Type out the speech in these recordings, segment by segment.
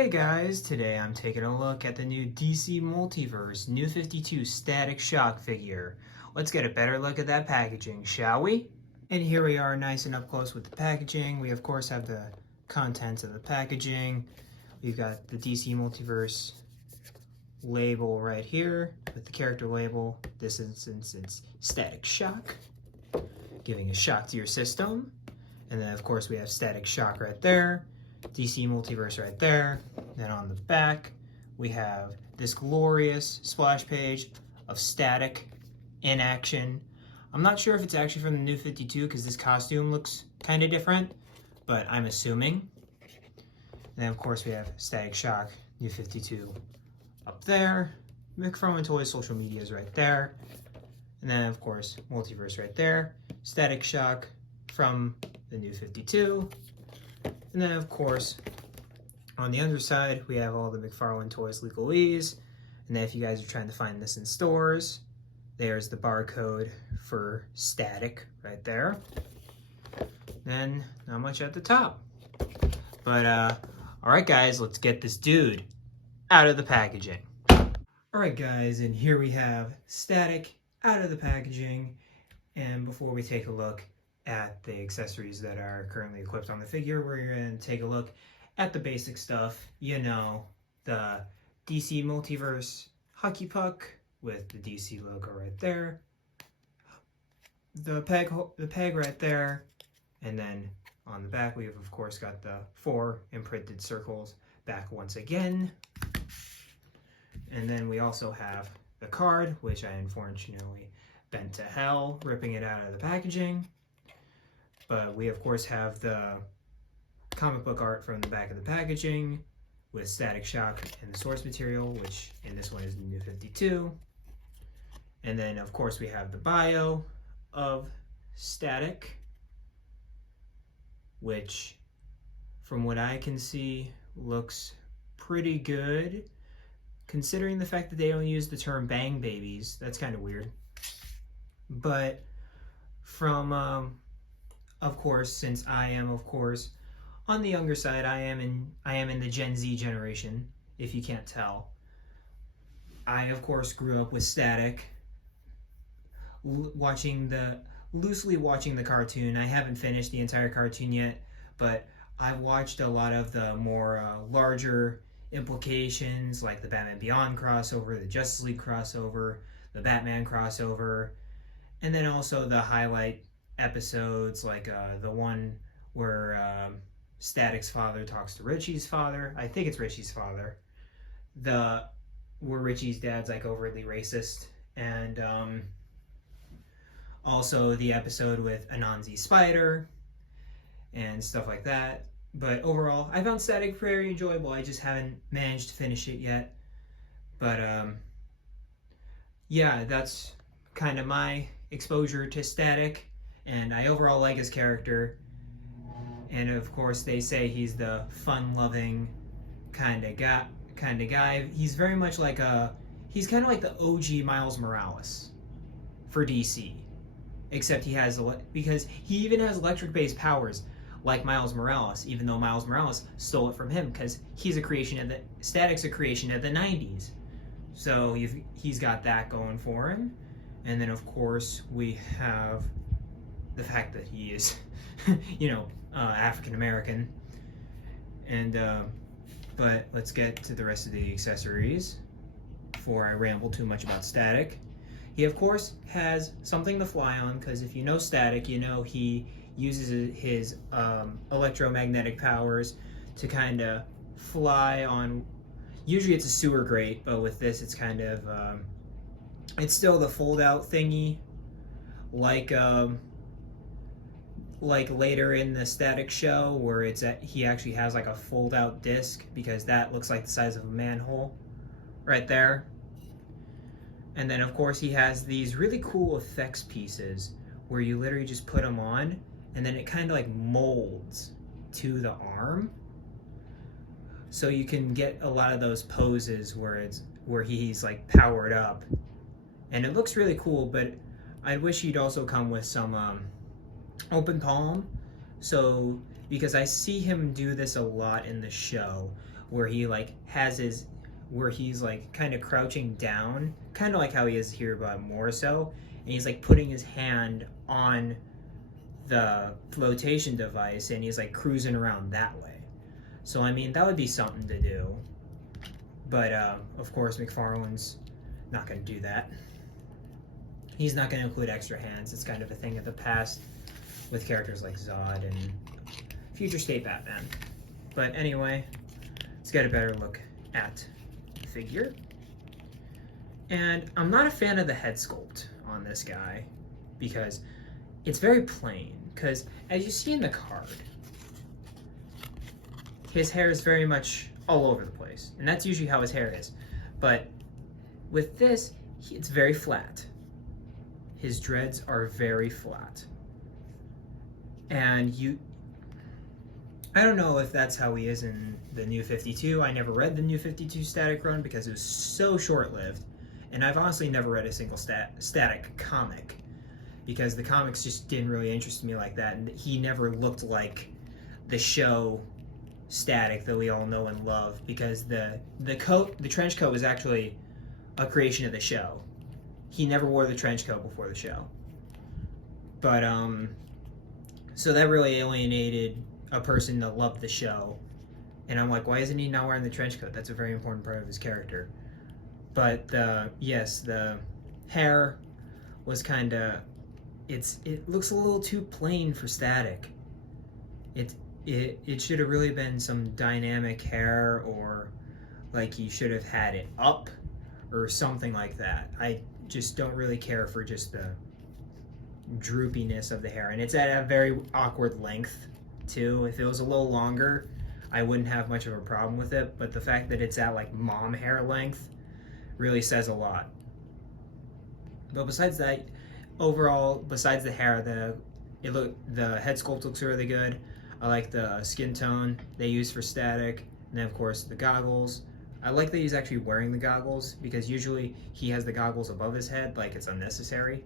Hey guys, today I'm taking a look at the new DC Multiverse New 52 Static Shock figure. Let's get a better look at that packaging, shall we? And here we are nice and up close with the packaging. We of course have the contents of the packaging. We've got the DC Multiverse label right here with the character label. This instance it's Static Shock, giving a shock to your system. And then of course we have Static Shock right there. DC Multiverse right there. Then on the back, we have this glorious splash page of Static in action. I'm not sure if it's actually from the New 52 because this costume looks kind of different, but I'm assuming. And then of course we have Static Shock New 52 up there. McFarlane Toys social media is right there. And then of course Multiverse right there. Static Shock from the New 52. And then, of course, on the underside, we have all the McFarlane Toys legalese. And then if you guys are trying to find this in stores, there's the barcode for Static right there. Then, not much at the top. But, alright guys, let's get this dude out of the packaging. Alright guys, and here we have Static out of the packaging. And before we take a look at the accessories that are currently equipped on the figure, we're going to take a look at the basic stuff. You know, the DC Multiverse hockey puck with the DC logo right there, the peg right there, and then on the back we have of course got the 4 imprinted circles back once again. And then we also have the card, which I unfortunately bent to hell ripping it out of the packaging. But we of course have the comic book art from the back of the packaging with Static Shock and the source material, which in this one is the New 52. And then of course we have the bio of Static, which from what I can see looks pretty good, considering the fact that they don't use the term bang babies. That's kind of weird. But from of course, since I am, of course, on the younger side, I am in the Gen Z generation, if you can't tell. I, of course, grew up with Static, loosely watching the cartoon. I haven't finished the entire cartoon yet, but I've watched a lot of the more larger implications, like the Batman Beyond crossover, the Justice League crossover, the Batman crossover, and then also the highlight episodes like the one where Static's father talks to Richie's father. I think it's Richie's father. Where Richie's dad's like overtly racist, and also the episode with Anansi Spider and stuff like that. But overall, I found Static very enjoyable. I just haven't managed to finish it yet. But yeah, that's kind of my exposure to Static. And I overall like his character. And of course they say he's the fun-loving kind of guy. He's very much like he's kind of like the OG Miles Morales for DC. Except because he even has electric-based powers like Miles Morales, even though Miles Morales stole it from him because he's a creation of Static's a creation of the 90s. So he's got that going for him. And then of course we have the fact that he is, African American. And but let's get to the rest of the accessories before I ramble too much about Static. He of course has something to fly on, because if you know Static, you know he uses his electromagnetic powers to kind of fly on. Usually it's a sewer grate, but with this it's kind of it's still the fold out thingy, like later in the Static show where he actually has like a fold out disc, because that looks like the size of a manhole right there. And then of course he has these really cool effects pieces where you literally just put them on and then it kind of like molds to the arm, so you can get a lot of those poses where he's like powered up, and it looks really cool. But I wish he'd also come with some open palm, so because I see him do this a lot in the show where he like has his, where he's like kind of crouching down, kind of like how he is here, but more so, and he's like putting his hand on the flotation device and he's like cruising around that way. So I mean, that would be something to do. But of course, McFarlane's not going to do that. He's not going to include extra hands. It's kind of a thing of the past with characters like Zod and Future State Batman. But anyway, let's get a better look at the figure. And I'm not a fan of the head sculpt on this guy because it's very plain. Because as you see in the card, his hair is very much all over the place. And that's usually how his hair is. But with this, it's very flat. His dreads are very flat. And I don't know if that's how he is in the New 52. I never read the New 52 static run because it was so short-lived. And I've honestly never read a single static comic because the comics just didn't really interest me like that. And he never looked like the show Static that we all know and love, because the trench coat was actually a creation of the show. He never wore the trench coat before the show. But so that really alienated a person that loved the show. And I'm like, why isn't he not wearing the trench coat? That's a very important part of his character. But yes, the hair was kind of, it looks a little too plain for Static. It should have really been some dynamic hair, or like he should have had it up or something like that. I just don't really care for just the droopiness of the hair, and it's at a very awkward length too. If it was a little longer, I wouldn't have much of a problem with it, but the fact that it's at like mom hair length really says a lot. But besides that, overall, besides the hair, the head sculpt looks really good. I like the skin tone they use for Static, and then of course the goggles. I like that he's actually wearing the goggles, because usually he has the goggles above his head like it's unnecessary.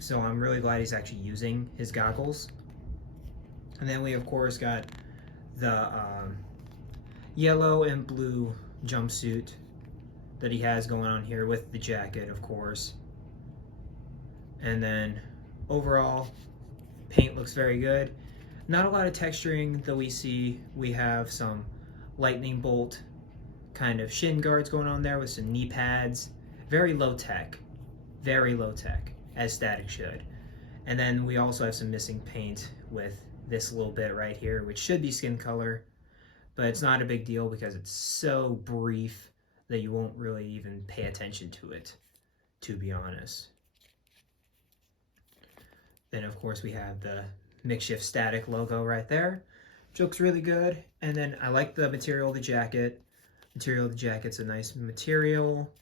So I'm really glad he's actually using his goggles. And then we of course got the yellow and blue jumpsuit that he has going on here with the jacket, of course. And then overall, paint looks very good. Not a lot of texturing that we see. We have some lightning bolt kind of shin guards going on there with some knee pads. Very low tech, as Static should. And then we also have some missing paint with this little bit right here, which should be skin color, but it's not a big deal because it's so brief that you won't really even pay attention to it, to be honest. Then of course we have the Makeshift Static logo right there, which looks really good. And then I like the material of the jacket. Material of the jacket's a nice material.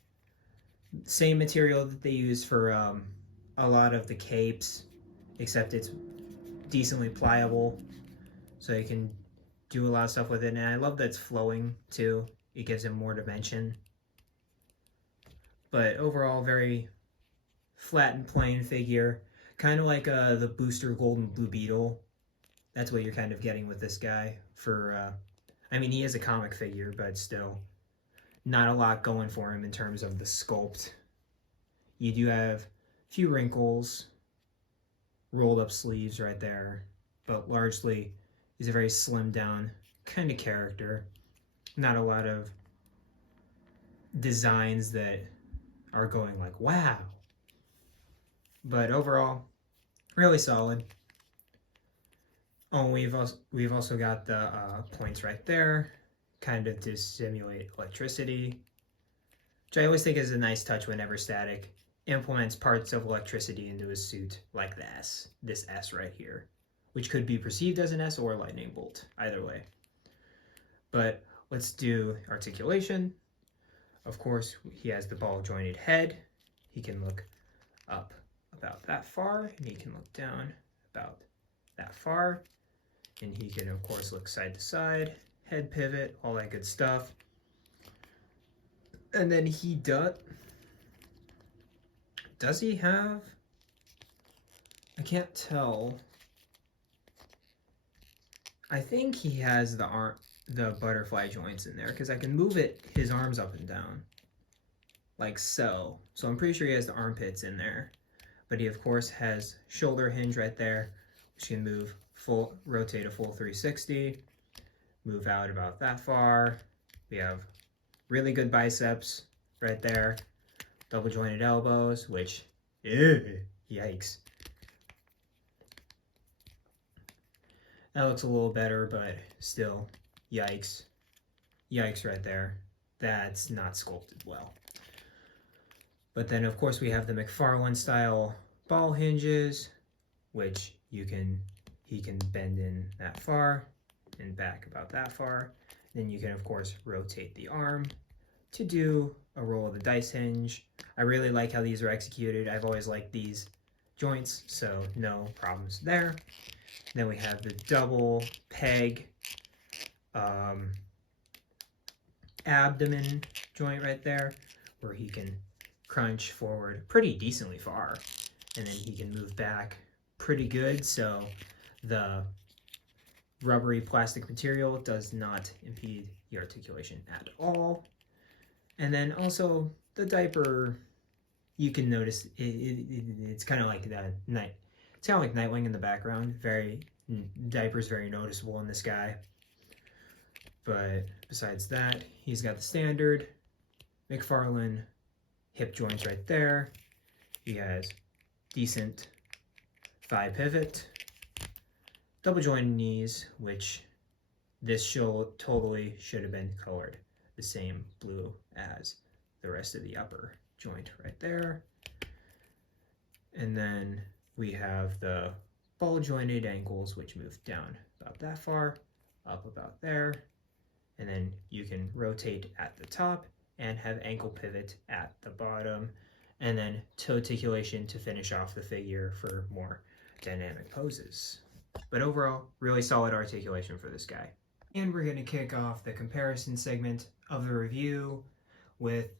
Same material that they use for a lot of the capes, except it's decently pliable, so you can do a lot of stuff with it. And I love that it's flowing too. It gives it more dimension. But overall, very flat and plain figure. Kind of like the Booster Golden Blue Beetle. That's what you're kind of getting with this guy. I mean, he is a comic figure, but still not a lot going for him in terms of the sculpt. You do have a few wrinkles, rolled up sleeves right there, but largely he's a very slimmed down kind of character. Not a lot of designs that are going like, wow. But overall, really solid. Oh, we've also got the points right there, kind of to simulate electricity, which I always think is a nice touch whenever Static implements parts of electricity into his suit, like this S right here, which could be perceived as an S or a lightning bolt, either way. But let's do articulation. Of course, he has the ball jointed head. He can look up about that far, and he can look down about that far. And he can, of course, look side to side, head pivot, all that good stuff. And then he does he have, I can't tell. I think he has the butterfly joints in there because I can move his arms up and down like so. So I'm pretty sure he has the armpits in there. But he of course has shoulder hinge right there, which can rotate a full 360, move out about that far. We have really good biceps right there, double jointed elbows, which, yikes. That looks a little better, but still, yikes. Yikes right there. That's not sculpted well. But then, of course, we have the McFarlane style ball hinges, which he can bend in that far and back about that far. Then you can, of course, rotate the arm to do a roll of the dice hinge. I really like how these are executed. I've always liked these joints, so no problems there. Then we have the double peg abdomen joint right there, where he can crunch forward pretty decently far, and then he can move back pretty good, so the rubbery plastic material does not impede the articulation at all. And then also the diaper, you can notice it's kind of like it's kind of like Nightwing in the background. Diaper's very noticeable in this guy. But besides that, he's got the standard McFarlane hip joints right there. He has decent thigh pivot, double jointed knees, which this totally should have been colored the same blue as the rest of the upper joint right there. And then we have the ball jointed ankles, which move down about that far, up about there. And then you can rotate at the top and have ankle pivot at the bottom. And then toe articulation to finish off the figure for more dynamic poses. But overall, really solid articulation for this guy. And we're going to kick off the comparison segment of the review with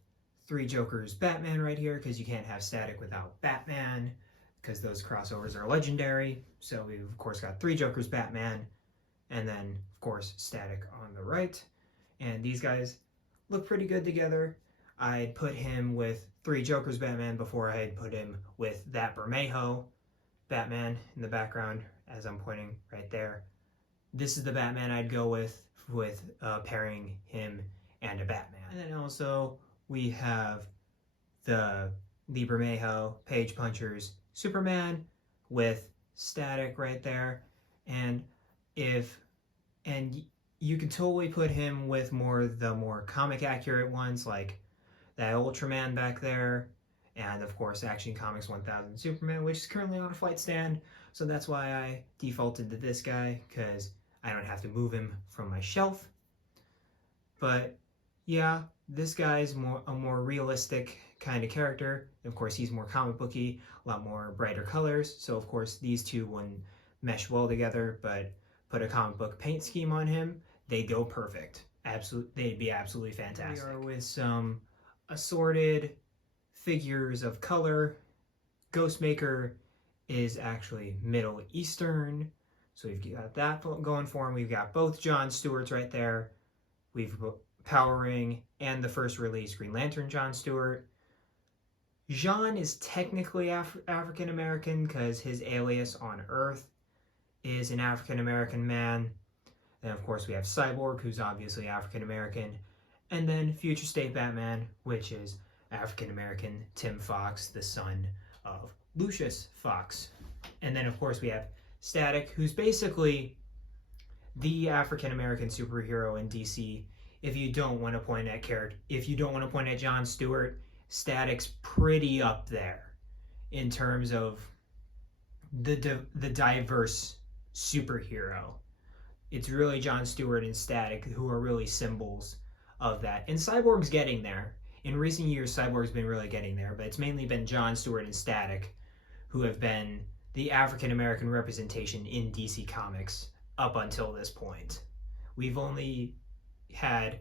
Three Jokers Batman right here, because you can't have Static without Batman, because those crossovers are legendary. So we've of course got Three Jokers Batman, and then of course Static on the right. And these guys look pretty good together. I'd put him with Three Jokers Batman before I had put him with that Bermejo Batman in the background, as I'm pointing right there. This is the Batman I'd go with pairing him and a Batman. And then also we have the Bermejo Page Punchers Superman with Static right there. And you can totally put him with the more comic accurate ones, like that Ultraman back there, and of course Action Comics 1000 Superman, which is currently on a flight stand. So that's why I defaulted to this guy, because I don't have to move him from my shelf. But yeah, this guy's a more realistic kind of character. Of course, he's more comic booky, a lot more brighter colors. So of course, these two wouldn't mesh well together, but put a comic book paint scheme on him, they'd go perfect. They'd be absolutely fantastic. We are with some assorted figures of color. Ghostmaker is actually Middle Eastern, so we've got that going for him. We've got both Jon Stewarts right there. We've Power Ring and the first release Green Lantern Jon Stewart. Jon is technically African American because his alias on Earth is an African American man. And of course we have Cyborg, who's obviously African American, and then Future State Batman, which is African American Tim Fox, the son of Lucius Fox. And then of course we have Static, who's basically the African American superhero in DC. If you don't want to point at Jon Stewart, Static's pretty up there in terms of the diverse superhero. It's really Jon Stewart and Static who are really symbols of that. And Cyborg's getting there. In recent years, Cyborg's been really getting there, but it's mainly been Jon Stewart and Static who have been the African-American representation in DC Comics up until this point. We've only had,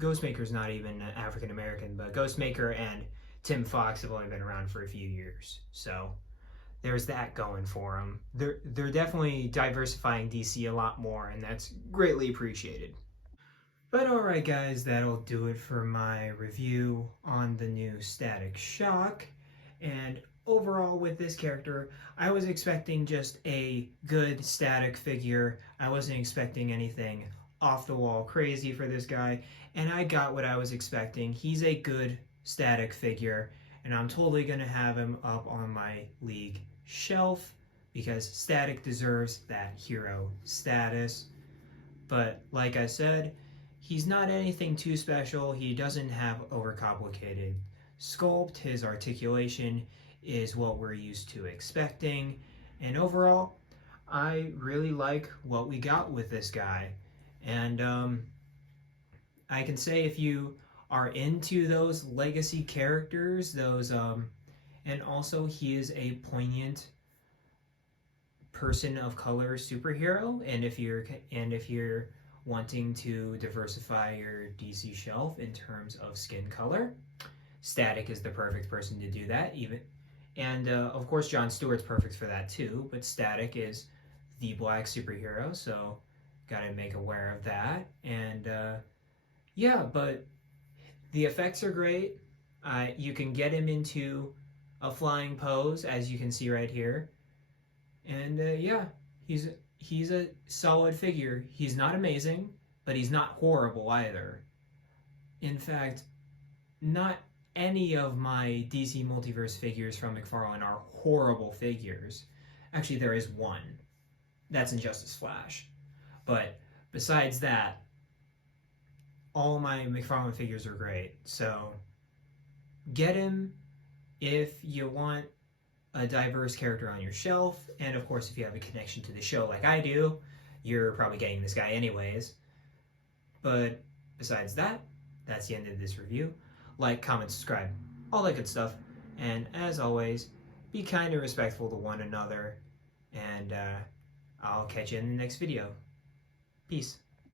Ghostmaker's not even African-American, but Ghostmaker and Tim Fox have only been around for a few years. So there's that going for them. They're definitely diversifying DC a lot more, and that's greatly appreciated. But alright guys, that'll do it for my review on the new Static Shock. And overall with this character, I was expecting just a good static figure. I wasn't expecting anything off the wall crazy for this guy, and I got what I was expecting. He's a good static figure, and I'm totally going to have him up on my league shelf because static deserves that hero status. But like I said, he's not anything too special. He doesn't have overcomplicated sculpt. His articulation is what we're used to expecting. And overall, I really like what we got with this guy. And I can say if you are into those legacy characters, those and also he is a poignant person of color superhero, and if you're wanting to diversify your DC shelf in terms of skin color, Static is the perfect person to do that. Of course John Stewart's perfect for that too, but Static is the black superhero, so gotta make aware of that. And yeah, but the effects are great. You can get him into a flying pose, as you can see right here. And yeah, he's a solid figure. He's not amazing, but he's not horrible either. In fact, not any of my DC Multiverse figures from McFarlane are horrible figures. Actually, there is one. That's Injustice Flash. But besides that, all my McFarlane figures are great. So get him if you want a diverse character on your shelf, and of course if you have a connection to the show like I do, you're probably getting this guy anyways. But besides that, that's the end of this review. Like, comment, subscribe, all that good stuff, and as always, be kind and respectful to one another, and I'll catch you in the next video. Peace.